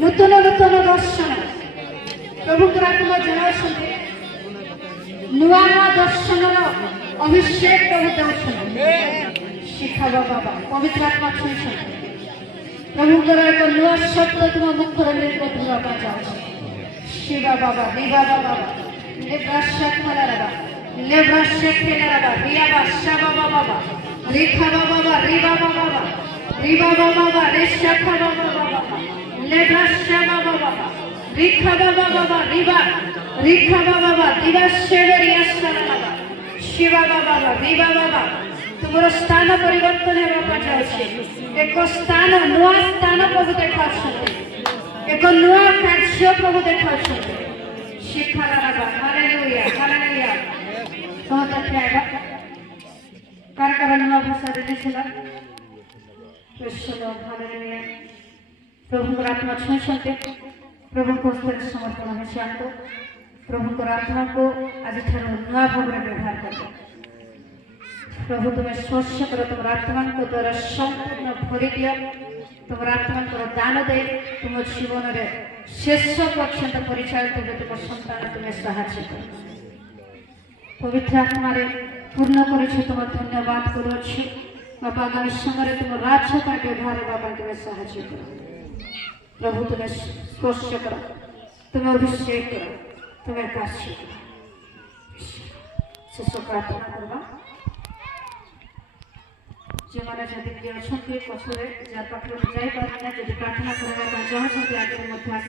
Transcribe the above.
नूतन नूतन दर्शन प्रभुଙ୍କର आत्मा ଜଣାଉଛନ୍ତି ନୂଆ ନୂଆ ଦର୍ଶନର ଅଭିଷେକ ପ୍ରଭୁ ଦେଉଛନ୍ତି। ଶିଖାବା ବାବା ପବିତ୍ର ଆତ୍ମା ଛୁଇଁଛନ୍ତି। ପ୍ରଭୁଙ୍କର ଏକ ନୂଆ ଶବ୍ଦ ତୁମ ମୁଖରେ ନିର୍ଗତ ହେବା ପାଇଁ ଯାଉଛି। ଶିବା ବାବା ଦିବା ବାବା ଲେବ୍ରାଶାଖାଲାରାବା ଲେବ୍ରାଶେଖେଲାରାବା ରିଆବା ଶାବା ବାବା ରିଖାବା ବାବା ରିବା ବାବା রিবা বাবা রেশাখা বাবা লেভা শাবা বাবা রিখা বাবা রিবা রিখা বাবা দিবা শেরিয়া শাবা শিবা বাবা রিবা বাবা তোমার স্থান পরিবর্তন হেবা পাই যাচ্ছে। এক স্থান নূয়া স্থান প্রভু দেখাচ্ছেন। এক নূয়া কার্য প্রভু দেখাচ্ছেন। শিখালারাবা হালেলুয়া হালেলুয়া সমস্ত খ্যাবা কার কার নূয়া ভাষা দিয়েছিলাম। प्रभु को आत्मा छुईंटे प्रभु को समर्पण में शांत प्रभु को आत्मा को आज नुआ भाव में व्यवहार कर प्रभु तुम्हें स्पर्श कर तुम आत्मा को द्वारा संपूर्ण भरी दियो तुम आत्मा को दान दे तुम जीवन में शेष पर्यंत परिचालित तुम संतान तुम्हें साहाय्य कर पवित्र आत्मा पूर्ण कर तुम धन्यवाद करुच्छी बाबा आगामी समय तुम राज्य का व्यवहार बाबा तुम्हें साहाय्य करो प्रभु तुम्हें स्पर्श करो तुम्हें अभिषेक करो तुम्हें काशी शेष प्रार्थना करवा जो मैंने जदि किए अच्छा पछरे जार पाखे जापर प्रार्थना करवा चाहते आगे